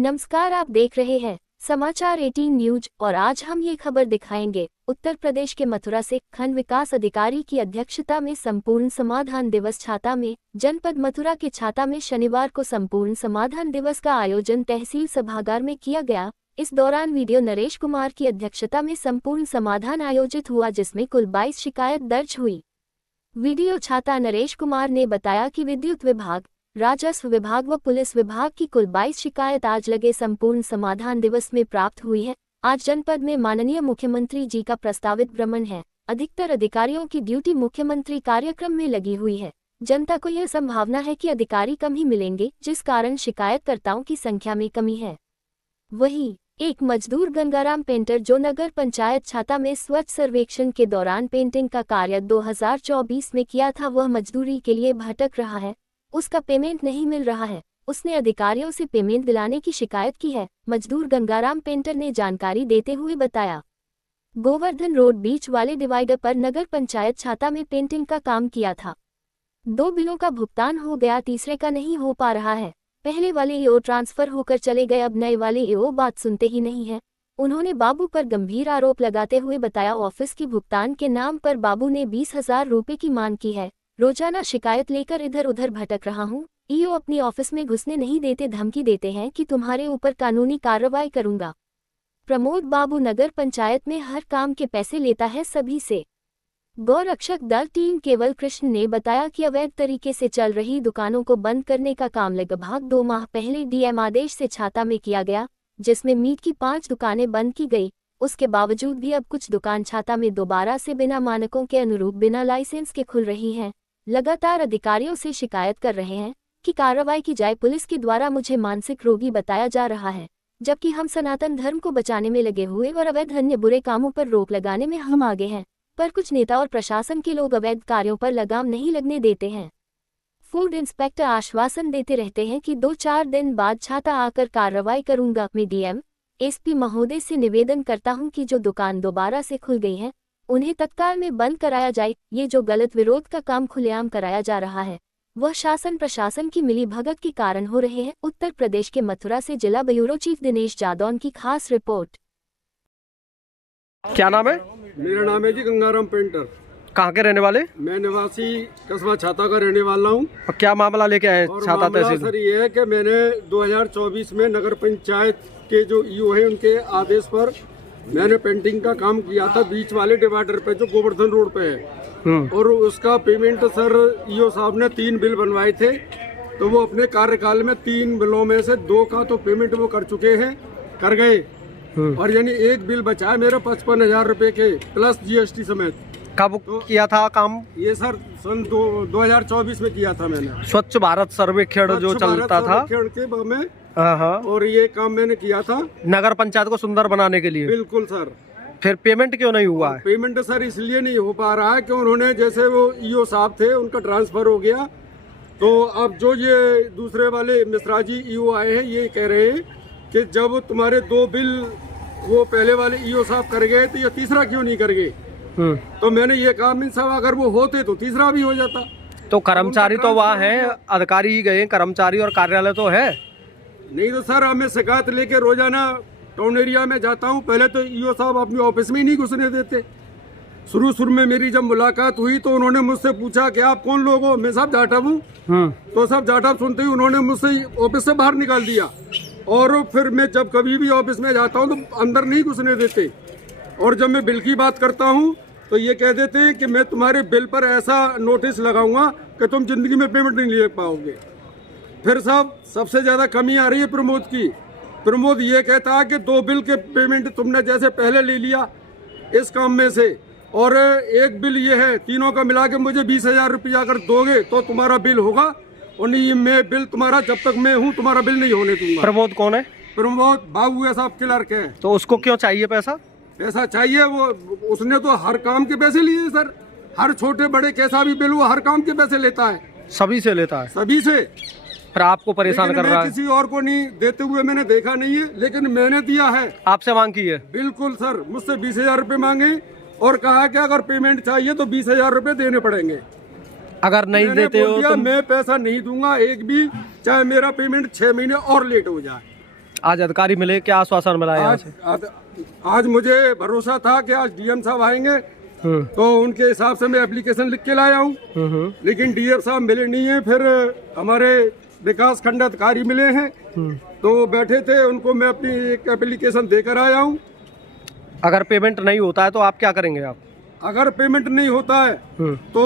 नमस्कार, आप देख रहे हैं समाचार 18 न्यूज और आज हम ये खबर दिखाएंगे। उत्तर प्रदेश के मथुरा से खंड विकास अधिकारी की अध्यक्षता में संपूर्ण समाधान दिवस छाता में। जनपद मथुरा के छाता में शनिवार को संपूर्ण समाधान दिवस का आयोजन तहसील सभागार में किया गया। इस दौरान वीडियो नरेश कुमार की अध्यक्षता में संपूर्ण समाधान आयोजित हुआ, जिसमें कुल 22 शिकायत दर्ज हुई। वीडियो छाता नरेश कुमार ने बताया कि विद्युत विभाग, राजस्व विभाग व पुलिस विभाग की कुल 22 शिकायत आज लगे संपूर्ण समाधान दिवस में प्राप्त हुई है। आज जनपद में माननीय मुख्यमंत्री जी का प्रस्तावित भ्रमण है। अधिकतर अधिकारियों की ड्यूटी मुख्यमंत्री कार्यक्रम में लगी हुई है। जनता को यह संभावना है कि अधिकारी कम ही मिलेंगे, जिस कारण शिकायतकर्ताओं की संख्या में कमी है। वहीं एक मजदूर गंगाराम पेंटर, जो नगर पंचायत छाता में स्वच्छ सर्वेक्षण के दौरान पेंटिंग का कार्य 2024 में किया था, वह मजदूरी के लिए भटक रहा है। उसका पेमेंट नहीं मिल रहा है। उसने अधिकारियों से पेमेंट दिलाने की शिकायत की है। मजदूर गंगाराम पेंटर ने जानकारी देते हुए बताया, गोवर्धन रोड बीच वाले डिवाइडर पर नगर पंचायत छाता में पेंटिंग का काम किया था। 2 बिलों का भुगतान हो गया, तीसरे का नहीं हो पा रहा है। पहले वाले ईओ ट्रांसफर होकर चले गए, अब नए वाले ईओ बात सुनते ही नहीं है। उन्होंने बाबू पर गंभीर आरोप लगाते हुए बताया, ऑफिस की भुगतान के नाम पर बाबू ने 20,000 रुपये की मांग की है। रोजाना शिकायत लेकर इधर उधर भटक रहा हूँ। ईओ अपनी ऑफिस में घुसने नहीं देते, धमकी देते हैं कि तुम्हारे ऊपर कानूनी कार्रवाई करूंगा। प्रमोद बाबू नगर पंचायत में हर काम के पैसे लेता है सभी से। गौरक्षक दल टीम केवल कृष्ण ने बताया कि अवैध तरीके से चल रही दुकानों को बंद करने का काम लगभग 2 माह पहले डीएम आदेश से छाता में किया गया, जिसमें मीट की 5 दुकानें बंद की गई। उसके बावजूद भी अब कुछ दुकान छाता में दोबारा से बिना मानकों के अनुरूप बिना लाइसेंस के खुल रही हैं। लगातार अधिकारियों से शिकायत कर रहे हैं कि कार्रवाई की जाए। पुलिस के द्वारा मुझे मानसिक रोगी बताया जा रहा है, जबकि हम सनातन धर्म को बचाने में लगे हुए और अवैध अन्य बुरे कामों पर रोक लगाने में हम आगे हैं, पर कुछ नेता और प्रशासन के लोग अवैध कार्यों पर लगाम नहीं लगने देते हैं। फूड इंस्पेक्टर आश्वासन देते रहते हैं कि 2-4 दिन बाद छाता आकर कार्रवाई करूंगा। मैं डीएम एसपी महोदय से निवेदन करता हूं कि जो दुकान दोबारा से खुल गई है उन्हें तत्काल में बंद कराया जाए। ये जो गलत विरोध का काम खुलेआम कराया जा रहा है, वह शासन प्रशासन की मिलीभगत के कारण हो रहे हैं। उत्तर प्रदेश के मथुरा से जिला ब्यूरो चीफ दिनेश जादौन की खास रिपोर्ट। क्या नाम है? मेरा नाम है जी गंगाराम पेंटर। कहाँ के रहने वाले? मैं निवासी कस्बा छाता का रहने वाला हूँ। और क्या मामला लेके आए छाता तहसील? सर ये है कि मैंने 2024 में नगर पंचायत के जो ईओ है उनके आदेश पर मैंने पेंटिंग का काम किया था बीच वाले डिवाइडर पे, जो गोवर्धन रोड पे है। और उसका पेमेंट सर ईओ साहब ने 3 बिल बनवाए थे, तो वो अपने कार्यकाल में 3 बिलों में से 2 का तो पेमेंट वो कर गए और यानी 1 बिल बचा है मेरा 55,000 रुपए के प्लस जीएसटी समेत। कब किया था काम? ये सर सन 2024 में किया था मैंने। स्वच्छ भारत सर्वेक्षण जो चलता था के में, हाँ, और ये काम मैंने किया था नगर पंचायत को सुंदर बनाने के लिए। बिल्कुल सर। फिर पेमेंट क्यों नहीं हुआ है? पेमेंट सर इसलिए नहीं हो पा रहा है कि उन्होंने, जैसे वो ईओ साहब थे उनका ट्रांसफर हो गया, तो अब जो ये दूसरे वाले मिश्रा जी ईओ आए हैं, ये कह रहे हैं कि जब तुम्हारे 2 बिल वो पहले वाले ईओ साहब कर गए तो ये तीसरा क्यों नहीं कर गए। तो मैंने ये कहा मीन साहब अगर वो होते तो तीसरा भी हो जाता। तो कर्मचारी तो वहाँ है, अधिकारी ही गए, कर्मचारी और कार्यालय तो है नहीं। तो सर मैं शिकायत लेके रोजाना टाउन एरिया में जाता हूँ। पहले तो ईओ साहब अपनी ऑफिस में ही नहीं घुसने देते। शुरू में मेरी जब मुलाकात हुई तो उन्होंने मुझसे पूछा कि आप कौन लोग हो। मैं साहब जाटव हूँ। तो साहब जाटव सुनते ही उन्होंने मुझसे ऑफिस से बाहर निकाल दिया। और फिर मैं जब कभी भी ऑफिस में जाता हूँ तो अंदर नहीं घुसने देते। और जब मैं बिल की बात करता हूँ तो ये कह देते हैं कि मैं तुम्हारे बिल पर ऐसा नोटिस लगाऊंगा कि तुम जिंदगी में पेमेंट नहीं ले पाओगे। फिर साहब सबसे ज्यादा कमी आ रही है प्रमोद की। प्रमोद ये कहता है कि 2 बिल के पेमेंट तुमने जैसे पहले ले लिया इस काम में से, और 1 बिल ये है, तीनों का मिला के मुझे 20,000 रुपया अगर दोगे तो तुम्हारा बिल होगा, और नहीं मैं बिल तुम्हारा जब तक मैं हूँ तुम्हारा बिल नहीं होने दूंगा। प्रमोद कौन है? प्रमोद बाबू है साहब, क्लर्क है। तो उसको क्यों चाहिए पैसा? पैसा चाहिए, वो उसने तो हर काम के पैसे लिए सर। हर छोटे बड़े कैसा भी बिल वो हर काम के पैसे लेता है, सभी से लेता है। सभी से। फिर आपको परेशान कर रहा है। किसी और को नहीं देते हुए मैंने देखा नहीं है, लेकिन मैंने दिया है। आपसे मांग की है? बिल्कुल सर, मुझसे 20,000 रुपए मांगे और कहा कि अगर पेमेंट चाहिए तो 20,000 रुपए देने पड़ेंगे। अगर नहीं देते हो तो मैं पैसा नहीं दूंगा एक भी, चाहे मेरा पेमेंट 6 महीने और लेट हो जाए। आज अधिकारी मिले, क्या आश्वासन मिला यहाँ से? आज मुझे भरोसा था कि आज डीएम साहब आएंगे तो उनके हिसाब से मैं एप्लीकेशन लिख के लाया हूँ, लेकिन डीएम साहब मिले नहीं है। फिर हमारे विकास खंड अधिकारी मिले हैं तो बैठे थे, उनको मैं अपनी एक एप्लीकेशन देकर आया हूँ। अगर पेमेंट नहीं होता है तो आप क्या करेंगे? आप अगर पेमेंट नहीं होता है तो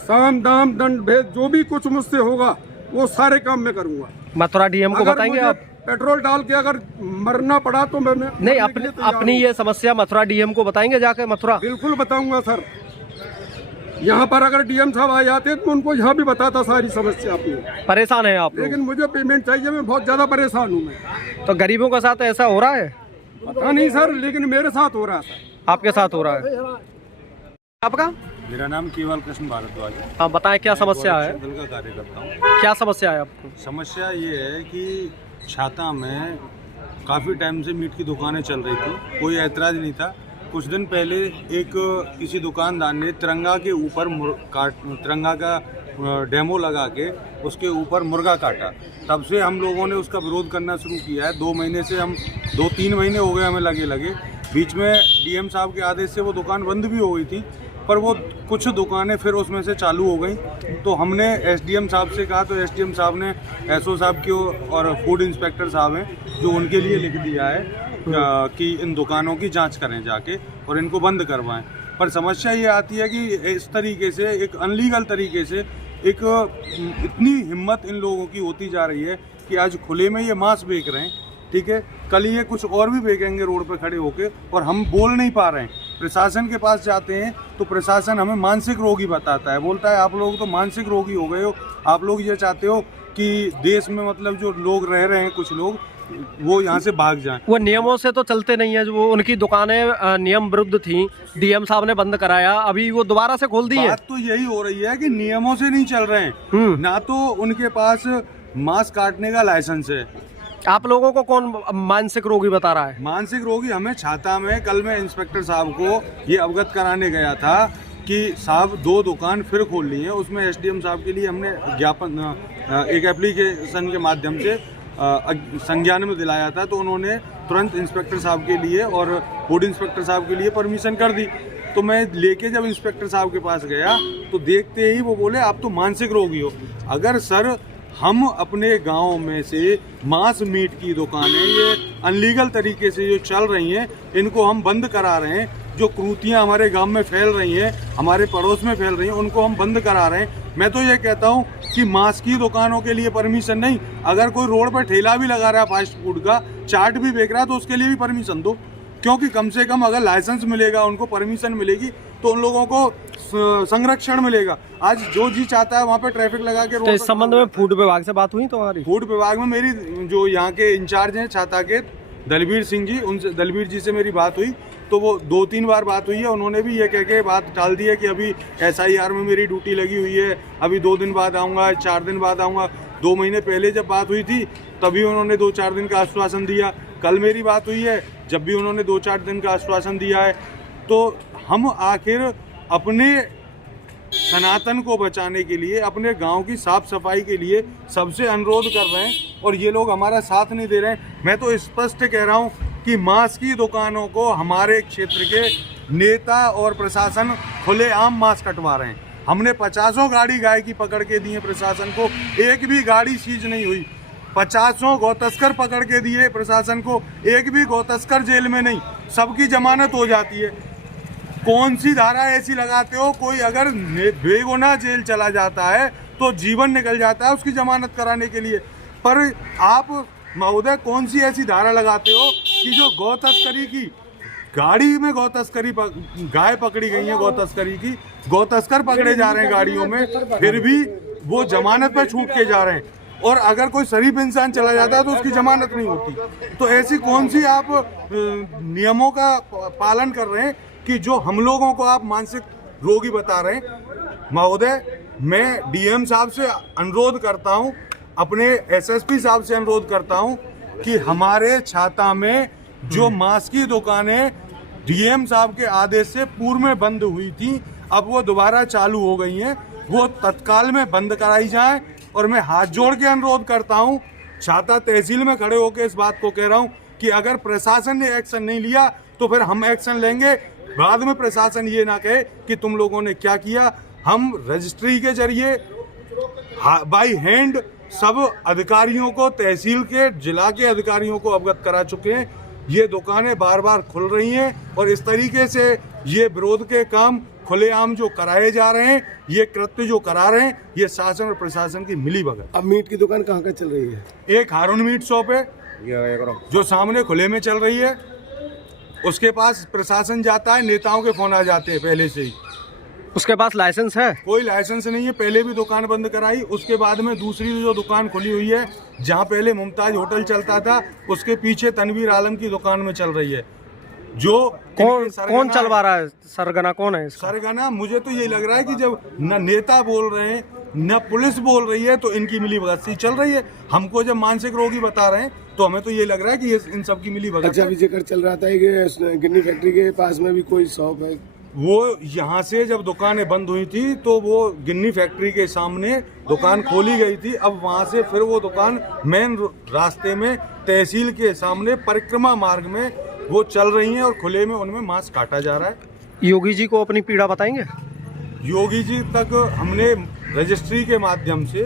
साम दाम दंड भेद जो भी कुछ मुझसे होगा वो सारे काम मैं करूँगा। मथुरा डीएम को बताएंगे आप? पेट्रोल डाल के अगर मरना पड़ा तो मैं नहीं, अपनी ये समस्या मथुरा डीएम को बताएंगे जाके मथुरा? बिल्कुल बताऊंगा सर। यहाँ पर अगर डीएम साहब आ जाते तो उनको यहाँ भी बताता सारी समस्या अपनी। परेशान है आप लोग? लेकिन मुझे पेमेंट चाहिए, मैं बहुत ज्यादा परेशान हूँ मैं। तो गरीबों के साथ ऐसा हो रहा है? पता नहीं सर, लेकिन मेरे साथ हो रहा है। आपके साथ हो रहा है? आपका? मेरा नाम केवल कृष्ण भारद्वाज है। हाँ, बताएं क्या समस्या है? दल का कार्य करता हूँ। क्या समस्या है आपको? समस्या ये है कि छाता में काफ़ी टाइम से मीट की दुकानें चल रही थी, कोई ऐतराज़ नहीं था। कुछ दिन पहले एक किसी दुकानदार ने तिरंगा के ऊपर तिरंगा का डेमो लगा के उसके ऊपर मुर्गा काटा। तब से हम लोगों ने उसका विरोध करना शुरू किया है। 2 महीने से 2-3 महीने हो गए हमें लगे। बीच में डीएम साहब के आदेश से वो दुकान बंद भी हो गई थी, पर वो कुछ दुकानें फिर उसमें से चालू हो गई। तो हमने एसडीएम साहब से कहा, तो एसडीएम साहब ने एसओ साहब की और फूड इंस्पेक्टर साहब हैं जो उनके लिए लिख दिया है कि इन दुकानों की जांच करें जाके और इनको बंद करवाएं। पर समस्या ये आती है कि इस तरीके से एक अनलीगल तरीके से एक इतनी हिम्मत इन लोगों की होती जा रही है कि आज खुले में ये मांस बेच रहे हैं, ठीक है, कल ये कुछ और भी बेचेंगे रोड पर खड़े होके और हम बोल नहीं पा रहे हैं। प्रशासन के पास जाते हैं तो प्रशासन हमें मानसिक रोगी बताता है, बोलता है आप लोग तो मानसिक रोगी हो गए हो, आप लोग ये चाहते हो कि देश में मतलब जो लोग रह रहे हैं कुछ लोग वो यहाँ से भाग जाएं। वो नियमों से तो चलते नहीं है, जो उनकी दुकानें नियम विरुद्ध थी, डीएम साहब ने बंद कराया, अभी वो दोबारा से खोल दी है। बात तो यही हो रही है कि नियमों से नहीं चल रहे हैं, ना तो उनके पास मांस काटने का लाइसेंस है। आप लोगों को कौन मानसिक रोगी बता रहा है? मानसिक रोगी हमें छाता में कल मैं इंस्पेक्टर साहब को ये अवगत कराने गया था कि साहब 2 दुकान फिर खोल ली हैं। उसमें एसडीएम साहब के लिए हमने ज्ञापन एक एप्लीकेशन के माध्यम से संज्ञान में दिलाया था, तो उन्होंने तुरंत इंस्पेक्टर साहब के लिए और फूड इंस्पेक्टर साहब के लिए परमिशन कर दी। तो मैं लेके जब इंस्पेक्टर साहब के पास गया तो देखते ही वो बोले आप तो मानसिक रोगी हो। अगर सर हम अपने गांव में से मांस मीट की दुकानें ये अनलीगल तरीके से जो चल रही हैं इनको हम बंद करा रहे हैं, जो क्रूतियां हमारे गांव में फैल रही हैं, हमारे पड़ोस में फैल रही हैं, उनको हम बंद करा रहे हैं। मैं तो ये कहता हूं कि मांस की दुकानों के लिए परमिशन नहीं, अगर कोई रोड पर ठेला भी लगा रहा है फास्ट फूड का, चाट भी बेच रहा है, तो उसके लिए भी परमिशन दो, क्योंकि कम से कम अगर लाइसेंस मिलेगा, उनको परमिशन मिलेगी तो उन लोगों को संरक्षण मिलेगा। आज जो जी चाहता है वहाँ पे ट्रैफिक लगा के। तो इस संबंध में फूड विभाग से बात हुई तुम्हारी? फूड विभाग में मेरी जो यहाँ के इंचार्ज हैं छाता के दलबीर सिंह जी, उनसे दलबीर जी से मेरी बात हुई, तो वो 2-3 बार बात हुई है। उन्होंने भी ये कह के बात टाल दी है कि अभी SIR में मेरी ड्यूटी लगी हुई है, अभी 2 दिन बाद आऊँगा, 4 दिन बाद आऊँगा। 2 महीने पहले जब बात हुई थी तभी उन्होंने 2-4 दिन का आश्वासन दिया। कल मेरी बात हुई है, जब भी उन्होंने 2-4 दिन का आश्वासन दिया है। तो हम आखिर अपने सनातन को बचाने के लिए, अपने गांव की साफ सफाई के लिए सबसे अनुरोध कर रहे हैं और ये लोग हमारा साथ नहीं दे रहे हैं। मैं तो स्पष्ट कह रहा हूं कि मांस की दुकानों को हमारे क्षेत्र के नेता और प्रशासन खुलेआम मांस कटवा रहे हैं। हमने 50 गाड़ी गाय की पकड़ के दी है प्रशासन को, एक भी गाड़ी सीज नहीं हुई। 50 गौ तस्कर पकड़ के दिए प्रशासन को, एक भी गौ तस्कर जेल में नहीं, सबकी जमानत हो जाती है। कौन सी धारा ऐसी लगाते हो, कोई अगर बेगुनाह जेल चला जाता है तो जीवन निकल जाता है उसकी जमानत कराने के लिए, पर आप महोदय कौन सी ऐसी धारा लगाते हो कि जो गौ तस्करी की गाड़ी में गौ तस्करी गाय पकड़ी गई है, गौ तस्करी की गौ तस्कर पकड़े जा रहे हैं गाड़ियों में, फिर भी वो जमानत पर छूट के जा रहे हैं, और अगर कोई शरीफ इंसान चला जाता है तो उसकी जमानत नहीं होती। तो ऐसी कौन सी आप नियमों का पालन कर रहे हैं कि जो हम लोगों को आप मानसिक रोगी बता रहे हैं। महोदय, मैं डीएम साहब से अनुरोध करता हूं, अपने एसएसपी साहब से अनुरोध करता हूं कि हमारे छाता में जो मांस की दुकानें डीएम साहब के आदेश से पूर्व में बंद हुई थी, अब वो दोबारा चालू हो गई हैं, वो तत्काल में बंद कराई जाए। और मैं हाथ जोड़ के अनुरोध करता हूं छाता तहसील में खड़े होकर इस बात को कह रहा हूँ कि अगर प्रशासन ने एक्शन नहीं लिया तो फिर हम एक्शन लेंगे। बाद में प्रशासन ये ना कहे कि तुम लोगों ने क्या किया। हम रजिस्ट्री के जरिए बाई हैंड सब अधिकारियों को, तहसील के, जिला के अधिकारियों को अवगत करा चुके हैं। ये दुकानें बार बार खुल रही हैं और इस तरीके से ये विरोध के काम खुलेआम जो कराए जा रहे हैं, ये कृत्य जो करा रहे हैं, ये शासन और प्रशासन की मिलीभगत। अब मीट की दुकान कहाँ कहाँ चल रही है? एक हारून मीट शॉप है जो सामने खुले में चल रही है, उसके पास प्रशासन जाता है, नेताओं के फोन आ जाते हैं पहले से ही। उसके पास लाइसेंस है? कोई लाइसेंस नहीं है, पहले भी दुकान बंद कराई। उसके बाद में दूसरी जो दुकान खुली हुई है, जहाँ पहले मुमताज होटल चलता था, उसके पीछे तनवीर आलम की दुकान में चल रही है। जो कौन चलवा रहा है? सरगना कौन है इसका? सरगना मुझे तो ये लग रहा है कि जब न नेता बोल रहे हैं न पुलिस बोल रही है तो इनकी मिलीभगत से चल रही है। हमको जब मानसिक रोगी बता रहे हैं तो हमें तो ये लग रहा है कि ये इन सब की मिलीभगत। अच्छा, अभी जिक्र चल रहा था कि गिन्नी फैक्ट्री के पास में भी कोई शॉप है। वो यहाँ से जब दुकानें बंद हुई थी तो वो गिन्नी फैक्ट्री के सामने दुकान खोली गई थी। अब वहाँ से फिर वो दुकान मेन रास्ते में तहसील के सामने परिक्रमा मार्ग में वो चल रही हैं और खुले में उनमें मांस काटा जा रहा है। योगी जी को अपनी पीड़ा बताएंगे? योगी जी तक हमने रजिस्ट्री के माध्यम से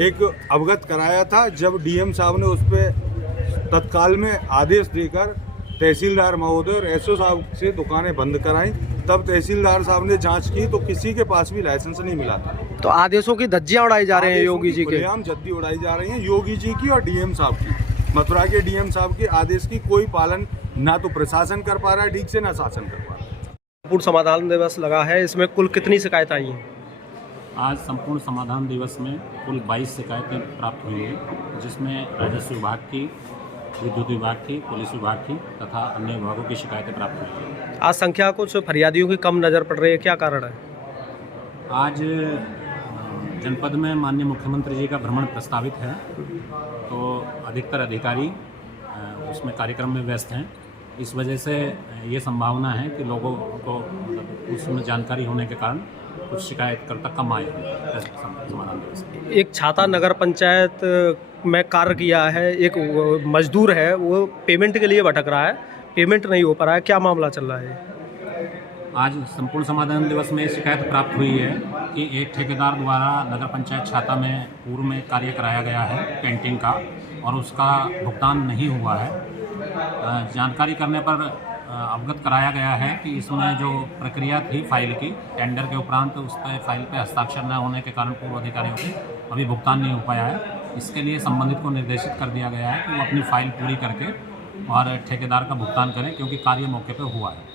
एक अवगत कराया था। जब डीएम साहब ने उस पर तत्काल में आदेश देकर तहसीलदार महोदय और एसओ साहब से दुकानें बंद कराई, तब तहसीलदार साहब ने जांच की तो किसी के पास भी लाइसेंस नहीं मिला था। तो आदेशों की धज्जियां उड़ाई जा रहे हैं योगी जी के? खुलेआम जद्दी उड़ाई जा रही हैं योगी जी की और डीएम साहब की। मथुरा के डीएम साहब के आदेश की कोई पालन ना तो प्रशासन कर पा रहा है ठीक से, ना शासन कर पा रहा है। संपूर्ण समाधान दिवस लगा है, इसमें कुल कितनी शिकायत आई हैं? आज संपूर्ण समाधान दिवस में कुल 22 शिकायतें प्राप्त हुई है, जिसमें राजस्व विभाग की, विद्युत विभाग की, पुलिस विभाग की तथा अन्य विभागों की शिकायतें प्राप्त हुई है। आज संख्या कुछ फरियादियों की कम नज़र पड़ रही है, क्या कारण है? आज जनपद में माननीय मुख्यमंत्री जी का भ्रमण प्रस्तावित है, तो अधिकतर अधिकारी उसमें कार्यक्रम में व्यस्त हैं। इस वजह से ये संभावना है कि लोगों को उसमें जानकारी होने के कारण कुछ शिकायतकर्ता कम आए हैं समाधान दिवस। एक छाता नगर पंचायत में कार्य किया है, एक मजदूर है, वो पेमेंट के लिए भटक रहा है, पेमेंट नहीं हो पा रहा है, क्या मामला चल रहा है? आज संपूर्ण समाधान दिवस में शिकायत प्राप्त हुई है कि एक ठेकेदार द्वारा नगर पंचायत छाता में पूर्व में कार्य कराया गया है पेंटिंग का, और उसका भुगतान नहीं हुआ है। जानकारी करने पर अवगत कराया गया है कि इसमें जो प्रक्रिया थी फाइल की, टेंडर के उपरांत उस पर फाइल पे हस्ताक्षर न होने के कारण पूर्व अधिकारियों को अभी भुगतान नहीं हो पाया है। इसके लिए संबंधित को निर्देशित कर दिया गया है कि वो अपनी फाइल पूरी करके और ठेकेदार का भुगतान करें, क्योंकि कार्य मौके पर हुआ है।